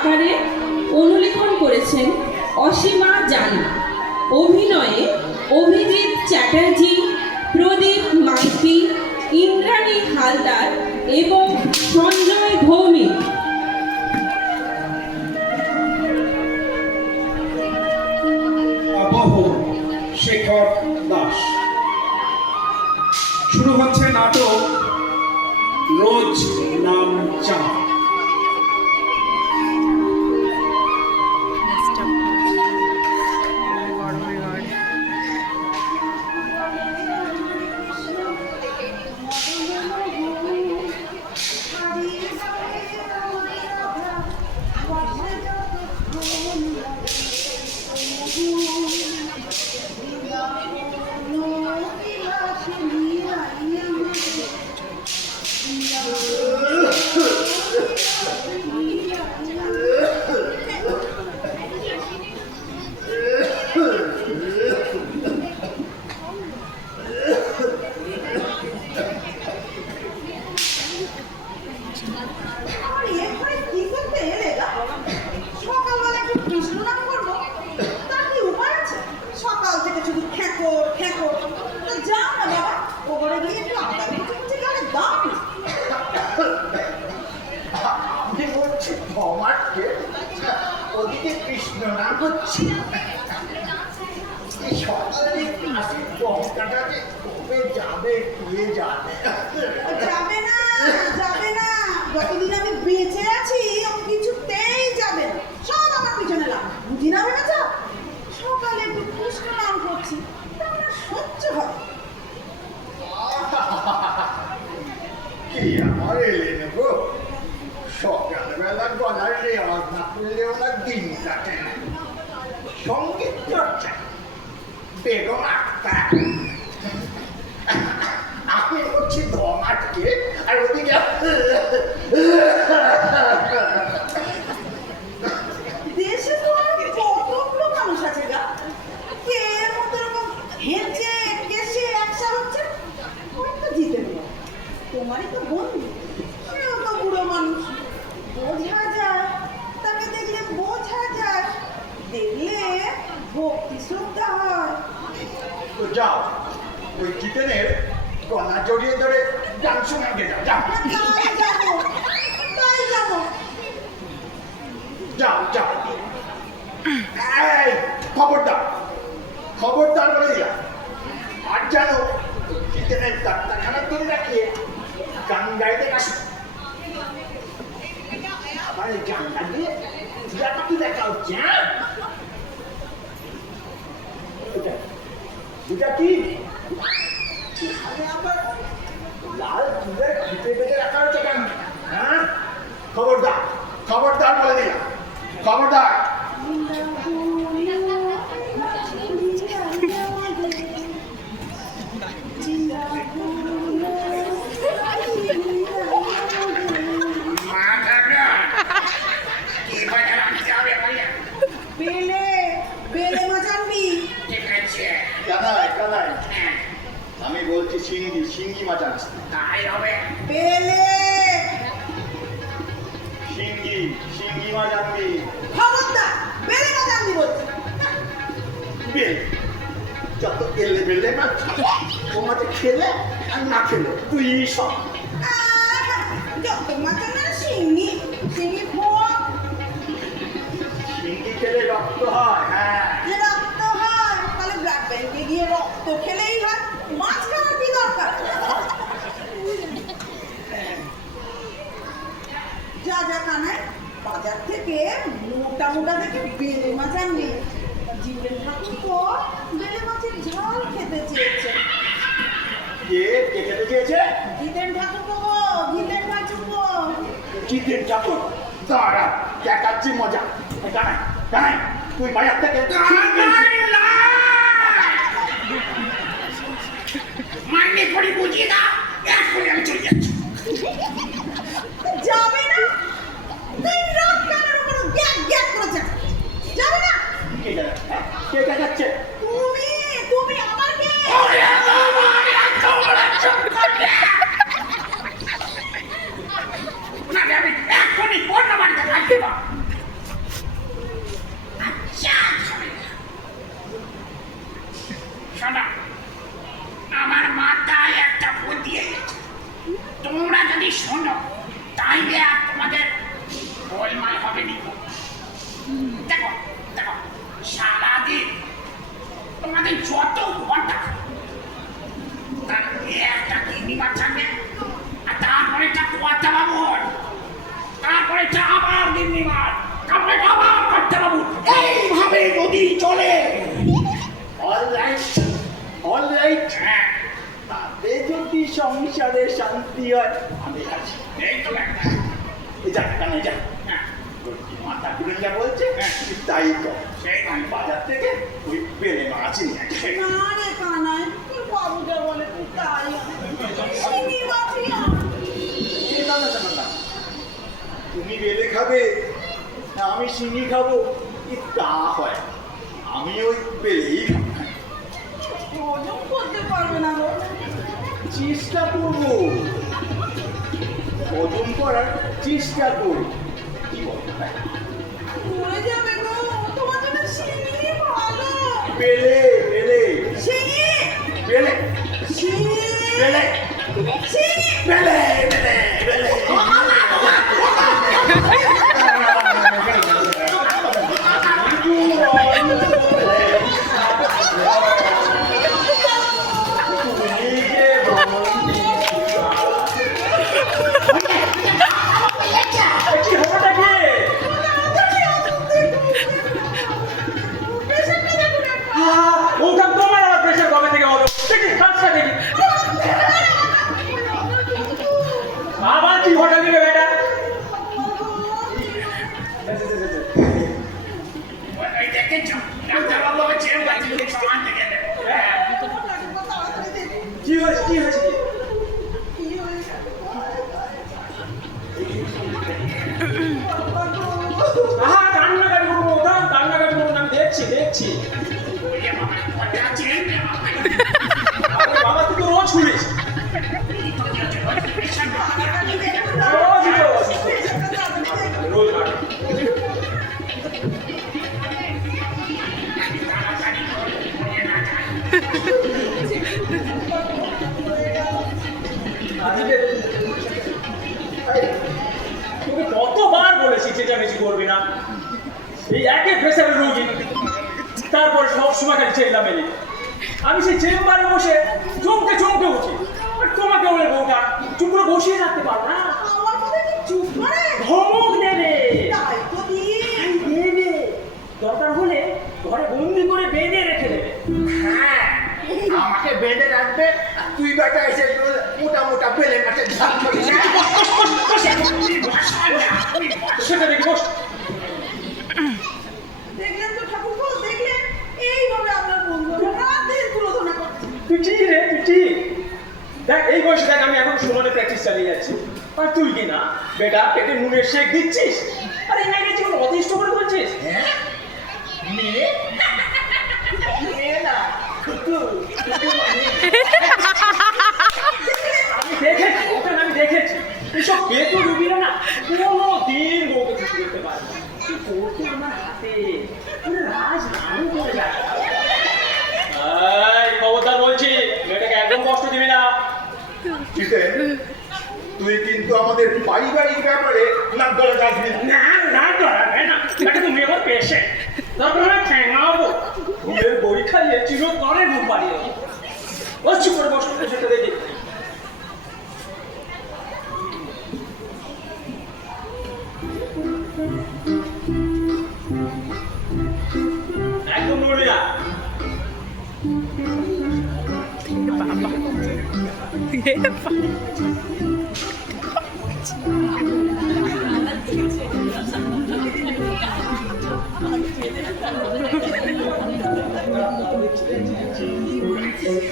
আকারে অনুলিখন করেছেন অসীমা জানা। অভিনয়ে অভিজিৎ চ্যাটার্জি, প্রদীপ মাইতি, ইন্দ্রাণী হালদার এবং সঞ্জয় ভৌমিক। কবে যাবে কে জানে যাবে না যাবে না। যতদিন আমি বেঁচে আছি ও কিছুতেই যাবে না সব আমার পিছনে লাগ বুঝি না ভেবেছ সকালে একটু কৃষ্ণ নাম করছি তা আমার সহ্য হয় কি আমার এলে নেব সকালবেলা গলার রেওয়াজ না করলে ওনার দিন কাটে না সংগীত চর্চা বেগম আক্তার আমি হচ্ছি ওদিকে দেশে তো আর মানুষ আছে গা। কে এর মতো এরকম হেলছে কেসে একসা হচ্ছে? ওই তো জিতে তোমারই তো বুড়ো মানুষ। দেখলে বোঝা যায়। দেখলে ভক্তি শ্রদ্ধা হয়। তো যাও। ওই জিতেনের গলা জড়িয়ে ধরে গান শোনাকে যাও যাও। যাও যাও। এই, খবরদার। খবরদার আর জানো জিতেনের ডাক্তারখানার দিন রাখিয়ে গান গাইতে গানটা দিয়ে দুটা দেখা হচ্ছে হ্যাঁ এটা দুটা কি? এখানে আবার লাল চুলের খেতে বেঁধে রাখা হয়েছে কেন? হ্যাঁ? খবরদার খবরদার বলে দিলাম। খবরদার। আমি বলছি সিঙ্গি সিঙ্গি মাছ আনছি বেলে সিঙ্গি সিঙ্গি মাছ আনবি খবরদার বেলে মাচানবি বলছি বেল যত এলে বেলে মাছ তোমাকে খেলে আর না খেলে তুই সব যত সিঙ্গি খোয়া সিঙ্গি খেলে রক্ত হয় হ্যাঁ রক্ত হয় তাহলে ব্লাড ব্যাংকে গিয়ে রক্ত খেলেই হয় মাছ খাওয়ার কি দরকার যা যা কানায় বাজার থেকে মোটা মোটা দেখে বেলে মাছ জিতেন ঠাকুর তো বেলে মাছের ঝাল খেতে চেয়েছে। কে কে খেতে চেয়েছে? জিতেন ঠাকুর গো জিতেন ঠাকুর গো। চিকেন ঠাকুর? দাঁড়া দেখাচ্ছি মজা। কানাই কানাই তুই থেকে করে বুঝিয়ে দাও এক্ষুনি আমি চলে যাচ্ছি যাবে না দিন রাত কানের উপর গ্যাক গ্যাক করেছে যাবে না কে দেখাচ্ছে? হ্যাঁ? কে দেখাচ্ছে তুমি তুমি আমাকে ওরে বাবা, এত বড় চক্করে! না, আমি এক্ষুনি অন্য বাড়িতে কাজ দেবো। হয়নি দেখো দেখো সারাদিন তোমাদের যত ঘণ্টা তার একটা কিনিবার থাকবে আর তারপরে তা কোয়াটা বাবুর তারপরে তা আবার গিন্নিবার তারপরে আবার কর্তা বাবু এইভাবে যদি চলে অল রাইট অল রাইট হ্যাঁ তাতে যদি সংসারে শান্তি হয়। আমি আছি। এই তো যা যা। হ্যাঁ মাথা ঘুরে যা বলছে। হ্যাঁ। তাই কর আমি বাজার থেকে ওই বেলে মাছ নিয়ে আসি। না রে কানাই বাবুটা বলে তুই তাই। তুমি বেলে খাবে আমি শিঙি খাব। কি তা হয়। আমি ওই বেলেই খাব। করতে পারবে না গো। চেষ্টা করব। হজম করার চেষ্টা করব। কি? পেলে বেলে চিনি বেলে চিনি কান্নাকাটি করব ওটা কান্নাকাটি করব আমি দেখছি দেখছি। বাবা তুই তো রোজ শুনিস। করবি না। এই একই প্রেসারের রোগী। তারপর সব সময় খালি চেল্লামেলি আমি সেই চেম্বারে বসে চমকে চমকে উঠি আর তোমাকে বলে বউটা চুপ করে বসিয়ে রাখতে পারো না। আমার কথা কি ধমক দেবে। তাই দেবে। দরকার হলে ঘরে বন্দি করে বেঁধে রেখে দেবে। হ্যাঁ আমাকে বেঁধে রাখবে। আর তুই বেটা আর তুই কি না? বেটা পেটে নুনের শেক দিচ্ছিস? আর এই মেয়েকে জীবন অতিষ্ঠ করে বলছিস? হ্যাঁ? মেয়ে? মেয়ে না আমি দেখেছি ওখানে আমি দেখেছি। এইসব বেতু রুগীরা না কোনো দিন বউকে কিছু করতে পারে না। কি করতে আমার হাতে। পুরো রাজ রানু করে যায় এই খবরদার বলছি মেয়েটাকে একদম কষ্ট দিবি না। চিতেন তুই কিন্তু আমাদের পারিবারিক ব্যাপারে নাক গলা যাবি না। না না দরকার না। এটা তুমি আমার পেশেন্ট দরকার হলে ঠেঙাবো ঘুমের বই খাইয়ে চিরতরে ঘুম পাড়িয়ে ও চুপ করে বসে সেটা দেখি। একদম নড়বি না।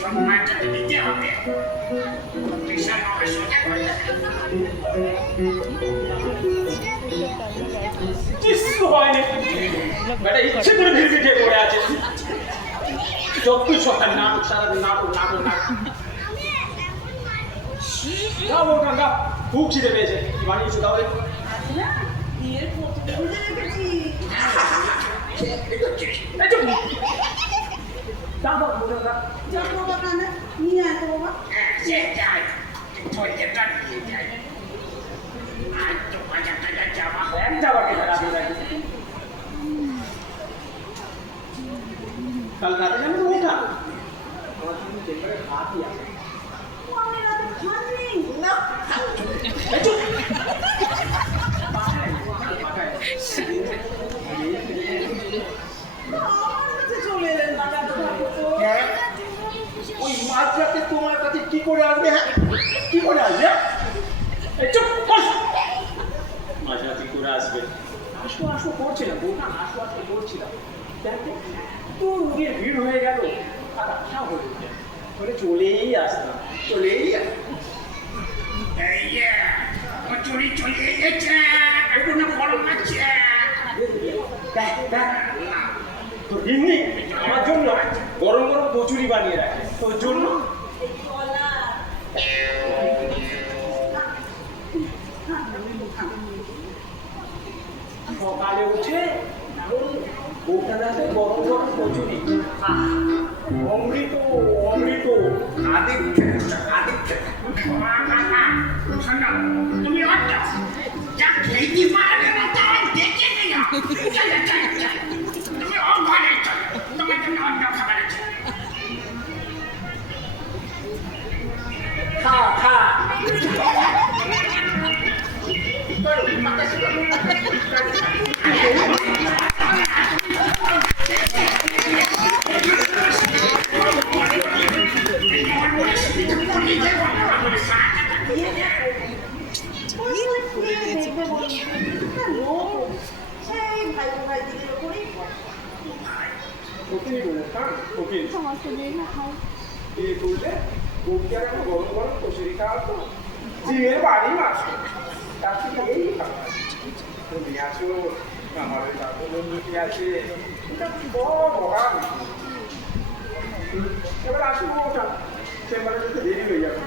সম্মানটা দিতে হবে বিশাল হবে সোজা করে কিছু হয়নি বেটা ইচ্ছে করে ভিড় পড়ে আছে চব্বিশ সকাল নাটক সারাদিন নাটক নাটক নাটক যাও ওর খুব খিদে পেয়েছে বানিয়েছো তাহলে จ้าบอกมึงครับจับตัวระกันนะมีงานตัววะเสียใจช่วยเจ็บกันเสียใจอาจุกอาจารย์อาจารย์จ้าวะแหมจ้าวะกี่ระดับเลย कल रात में वो था और तुम दिन भर खा पिया मम्मी रात खाने ना चुप বলে চলেই আসতাম চলেই আসতাম কচুরি চলে গেছে গরম আছে দেখ দেখ। তোর আমার জন্য গরম গরম কচুরি বানিয়ে রাখে। তোর জন্য বউটা রাতে গরম গরম কচুরি আহ, অমৃত অমৃত আদিক আদিক মা কাকা শোনো তুমি অত যা খেয়ে মারবে না তার দেখে নিও চল চল চল তুমি ও ঘরে চল তোমার জন্য অন্য খাবার আছে খা খা ওই ওই ফুলে দেখবে বলি একটা লোক সেই ভাই ভাই দিদির ওপরেই পড়ে। ওকেই বলে হ্যাঁ ওকে এই বললে বউকে আর একটা গরম গরম কচুরি খাওয়াতো জিমের বাড়ি মাছ তার থেকে এই আমাদের কাকু বন্ধুটি আছে এটা বড় মহান এবার ওটা চেম্বারে যেতে দেরি হয়ে যাবে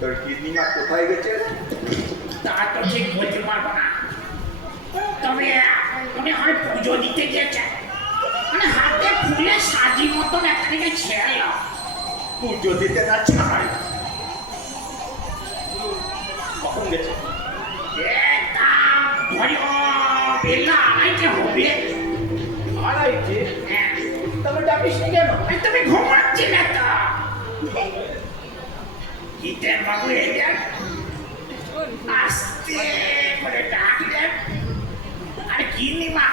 তোর কিডনি মা কোথায় গেছে তা পুজো দিতে গিয়েছে মানে হাতে ফুলে সাজি মতন একটাকে ছেড়ে পুজো দিতে না ছাড়াই তবে ডাকিস নি কেন তুমি ঘুমাচ্ছি না তো। জিতেন বাবু এলেন আস্তে করে ডাকলেন আর কিনিমা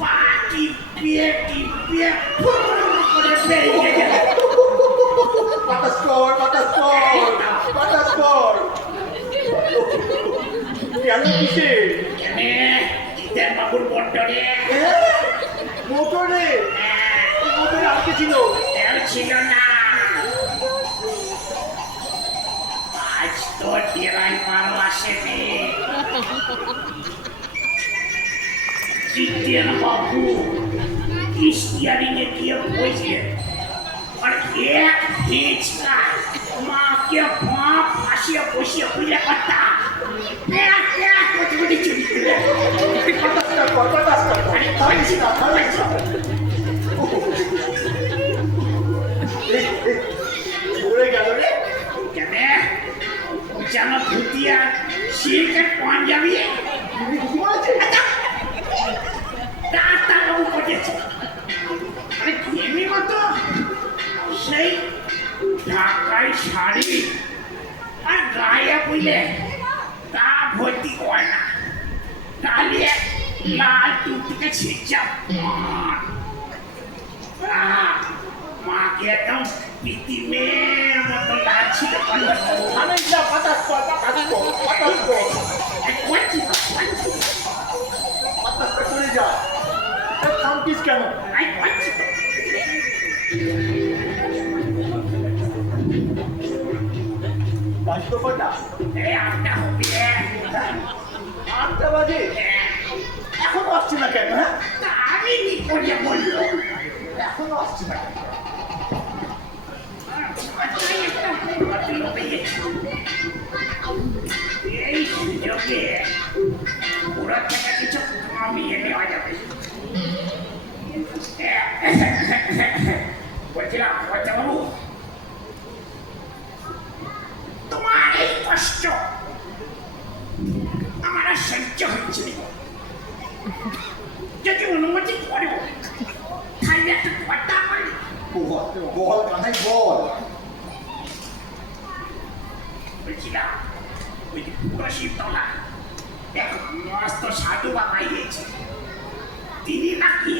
পা টিপিয়ে টিপিয়ে করে বেরিয়ে গেলেন বাতাস কর বাতাস কর বাতাস কর। কেন কিসে কেনে? জিতেন বাবুর বড্ডরে মোটরে। মোটরে আটকে ছিল। ছিল না? আজ তো ডেরাই মারো আসেনি জিতেন বাবু স্টিয়ারিং এ গিয়ে বসে আর এক হিচকা মাকে বাপ ফাঁসিয়ে বসিয়ে বুঝে কথা এক কোটি কোটি চুরি করে বাতাসটা কর বাতাসটা যেন ধুতিয়া শিরকে পাঞ্জাবি মতো সেই ঢাকাই শাড়ি আর গায়ে বুঝলে তা ভর্তি হয় না। তাহলে লাল টুকটুকে ছিঁচাম মাকে একদম পৃথিবীর মতো লাগছিল আমি যা চলে থামতিস কেন? কটা? আটটা বাজে? এখনও আসছে না কেন হ্যাঁ? আমি কি করে বলল এখনও আসছে না কেন? বলছিলাম বাবু তোমার এই কষ্ট আমার আর সহ্য হচ্ছে যদি অনুমতি করো তাহলে একটা কথা বলি। বল কানাই বল। বলছিলাম ওই যে পুরো শিবতলা এক মস্ত সাধু বাবা গিয়েছে তিনি নাকি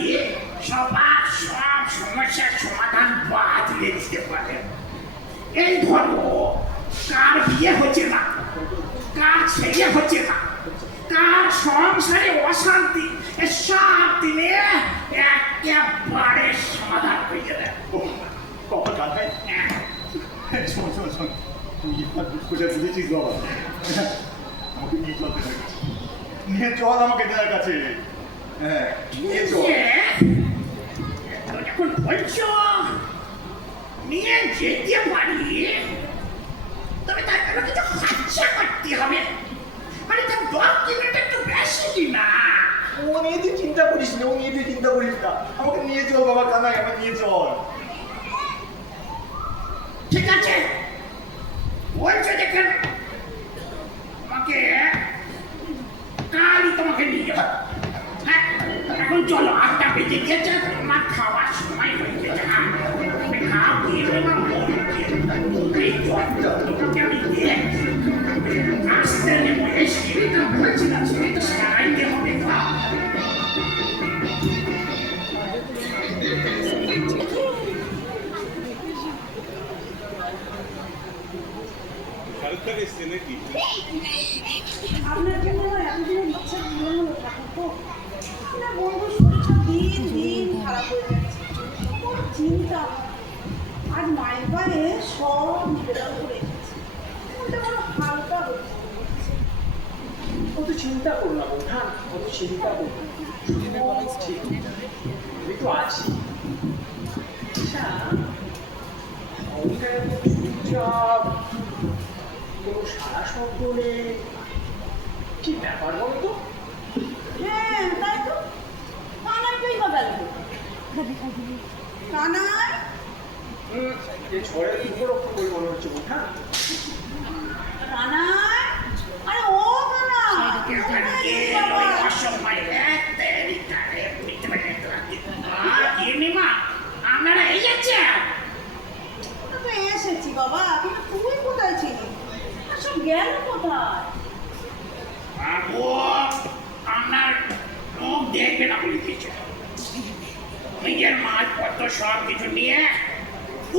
সবার সব সমস্যার সমাধান বাতলে দিতে পারেন। এই ধর্ম কার বিয়ে হচ্ছে না কার ছেলে হচ্ছে না কার সংসারে অশান্তি সব দিলে একেবারে সমাধান হয়ে যাবে কানাই শোন শোন শোন। আমাকে নিয়ে চল আমাকে তেনার কাছে হ্যাঁ তবে তার হবে মানে তার ডকুমেন্ট একটু বেশি না ও নিয়ে তুই চিন্তা করিস না ও নিয়ে তুই চিন্তা করিস না আমাকে নিয়ে চল বাবা, কানাই আমাকে নিয়ে চল। ঠিক আছে। বলছো দেখেন আমাকে কালই তোমাকে নিয়ে যাব। হ্যাঁ এখন চলো, আটটা বেজে গেছে, তোমার খাওয়ার সময় হয়ে গেছে। খাওয়া তুমি খাও দিয়ে আমি কোনো সারা শব্দ নেই কি ব্যাপার বলো তো? হ্যাঁ তাই তো। কানাই তুই গেল কানাই হুম, যে ঝড়ের উপলক্ষ করে মনে হচ্ছে বোঠান কানাই আরে ও আপনারা এই যাচ্ছেন এসেছি বাবা কিন্তু তুই কোথায় ছিলি আর সব গেল কোথায়? বাবু আপনার মুখ দেখবে না বলে কিছু। নিজের মালপত্র সব কিছু নিয়ে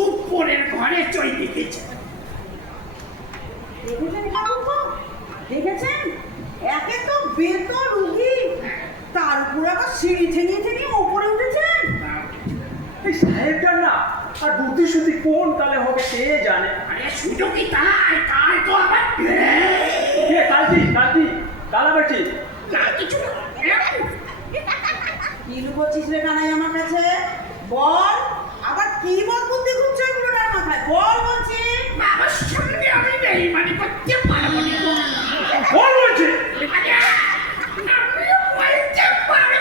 উপরের ঘরে চলে দিতেছে দেখেছেন ঠাকুরপো? দেখেছেন? একে তো বেতন রুগী তার উপর আবার সিঁড়ি ঠেঙিয়ে ঠেঙিয়ে ওপরে উঠেছেন এই সাহেবটা না আর বুদ্ধি শুদ্ধি কোন তালে হবে কে জানে। আরে সুযোগই তাই? তাই তো আবার কে? কালটি কালটি কাল আবার কি না কিছু কি লুকোচ্ছিস রে কানাই আমার কাছে? বল আবার কি বল বুদ্ধি ঘুরছে পুরোটার মাথায় বল বলছি বাবার সঙ্গে আমি বেইমানি করতে পারব না বল বলছে আরে, আমিও বলতে পারব না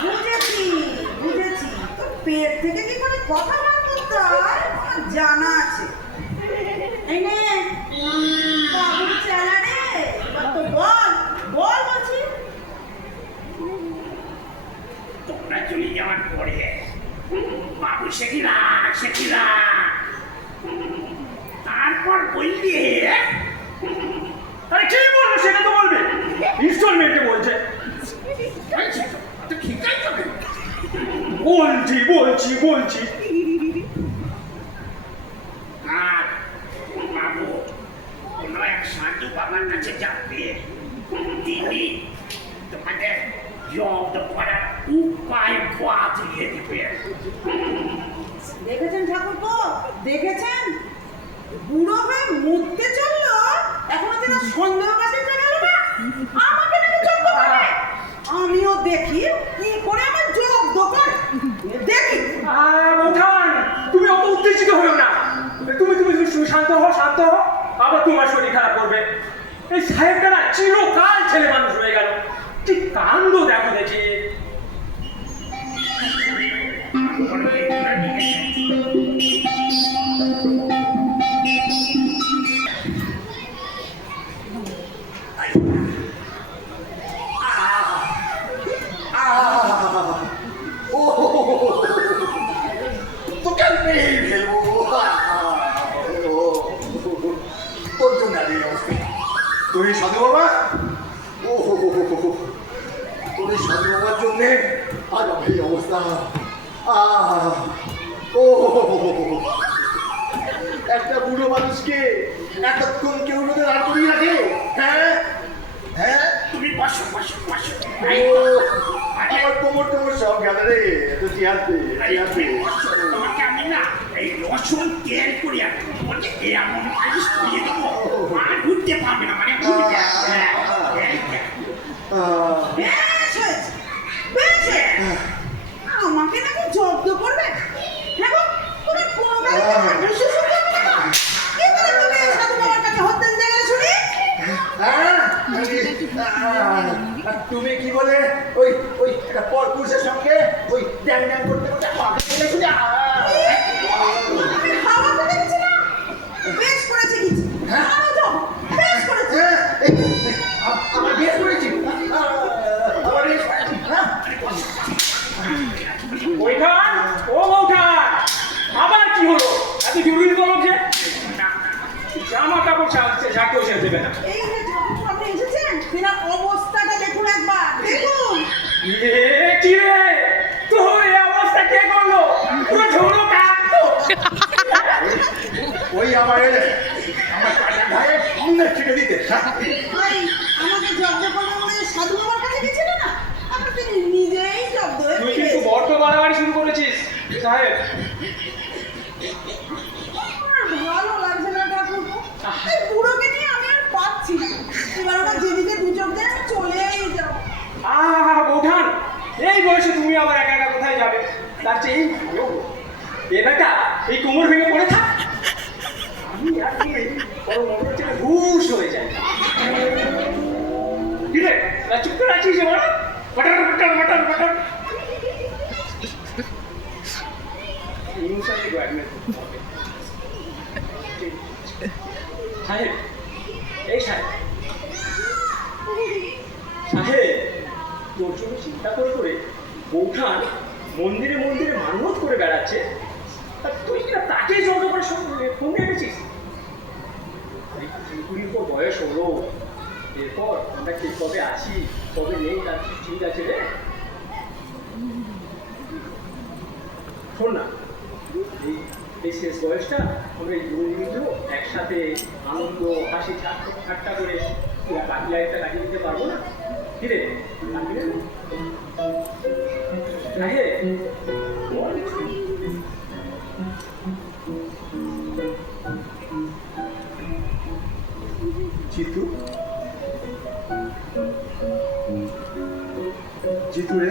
বুঝেছি বুঝেছি তো পেট থেকে কি করে কথা বার করতে হয় আমার জানা আছে এই রে তো বল বল বলছি তোমরা চলে যাওয়ার পরে বাবু শেখিরা শেখিরা তারপর বললে আরে কি বলব সেটা তো বলবে ইনস্টলমেন্টে বলছে বলছে, বলছি বলছি বলছি আর বাবু কোনো এক বাবার কাছে যাবে। তিনি তোমাদের জব্দ করার উপায় বাতলিয়ে দিবে। দেখেছেন ঠাকুরপো? দেখেছেন? বুড়ো হয়ে মুততে চলল, এখনও যেন সন্দেহ কাছে চলে গেল না? আমাকে নাকি জব্দ করে? আমিও দেখি কি করে আমার জব্দ করে দেখি আর ওঠান তুমি অত উত্তেজিত হও না তুমি তুমি তুমি তুমি শান্ত হও শান্ত হও আবার তোমার শরীর খারাপ করবে এই সাহেবটা চিরকাল ছেলে মানুষ হয়ে গেল। কি কাণ্ড দেখো দেখি। ও একটা বুড়ো মানুষকে এতক্ষণ কেউ রোদে দাঁড় করিয়ে রাখে? হ্যাঁ? হ্যাঁ? তুমি বসো বসো ও আমার কোমর টোমর সব গেল রে। তো চেয়ার দে তোমাকে আমি না এই রসুন তেল করে বলছে এমন মালিশ করিয়ে দেবো। আর ঘুরতে পারবে না মানে ঘুরতে হ্যাঁ, এই দেখ। আহ, বেশ হয়েছে বেশ হয়েছে। আমাকে নাকি জব্দ করবে হ্যাঁ গো, তুমি কোনো কাজে হাঁটু শুশু করবে না? কি করে তুমি এই সাধু বাবার কাছে হত্যা দিতে গেলে শুনি? হ্যাঁ? আহ, তুমি কি বলে ওই ওই একটা পরপুরুষের সঙ্গে ওই ড্যাং ড্যাং করতে করতে পাগল হয়ে গেছো না? আমি হাওয়া তো দেখছি না। বেশ করেছে কিছু। আরও যাও, বেশ করেছে। হ্যাঁ, এই, এই, আ- আমার বিয়ে করেছি আহ, আমার বিয়ে করেছি হ্যাঁ বৈঠান ও বৌঠান আবার কি হলো এত জরুরি তলব যে জামা কাপড় ছাড়ছে ঝাঁকেও ছেড়ে দেবে না এই যে ঠাকুর সামনে এসেছেন, তেনার অবস্থাটা দেখুন একবার দেখুন এ কি রে তোর এই অবস্থা কে করল পুরো ঝোড়ো কাক তো ওই আমার এলে আমার কাটা ঘায়ে মুন্ডে ছিটে দিতে হ্যাঁ? ভাই আমাকে জব্দ করবে বলে সাধু বাবার কাছে গেছিল না আপনি তিনি নিজেই জব্দ হয়ে তুই ফিরে কিন্তু বড্ড বাড়াবাড়ি শুরু করেছিস সাহেব আমার ভালো লাগছে না ঠাকুর এই বুড়োকে নিয়ে আমি আর পাচ্ছি না এবার ওটা যেদিকে দু চোখ দেয় আমি চলেই যাব আহা বৌঠান এই বয়সে তুমি আবার একা একা কোথায় যাবে? তার চেয়ে এই ভালো। এ বেটা, এই কোমর ভেঙে পড়ে থাক। আমি আর কি বড় মনে হচ্ছে ঘুষ হয়ে যায় কি রে? চুপ করে আছিস এবার বটর বটর বটর বটর সাহেব, এই সাহেব। সাহেব, তোর জন্য চিন্তা করে করে বৌঠান মন্দিরে মন্দিরে মান্যত করে বেড়াচ্ছে। আর তুই কিনা তাকে জন্ম করে ফোন এনেছিস? পর বয়স হলো। এরপর আমরা ঠিক কবে আছি? কবে নেই? তার ঠিক আছে রে। শোন না, এই শেষ বয়সটা আমরা এই মিত্র একসাথে আনন্দ, হাসি, ঠাট্টা করে বাকি লাইফটা কাটিয়ে দিতে পারব না? কি রে? জিতু? জিতু রে?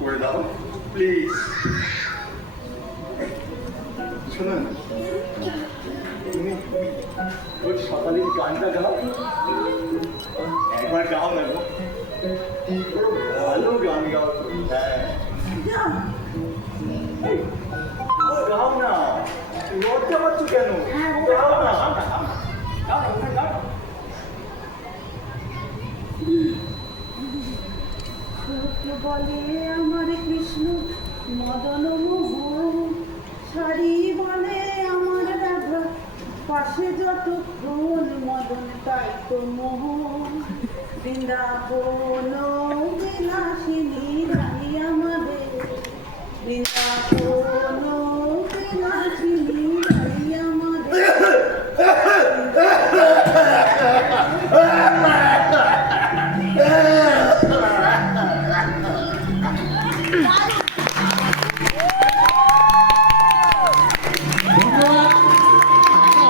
করে দাও প্লিজ শুনুন তুমি ওই সকালে যে গানটা গাও একবার গাও না ভালো গান গাও গাও না লজ্জা পাচ্ছ কেন গাও না বলে যতক্ষণ মদন তাই তো মোহ বৃন্দাবন বিলাসিনী আমাদের। বৃন্দাবন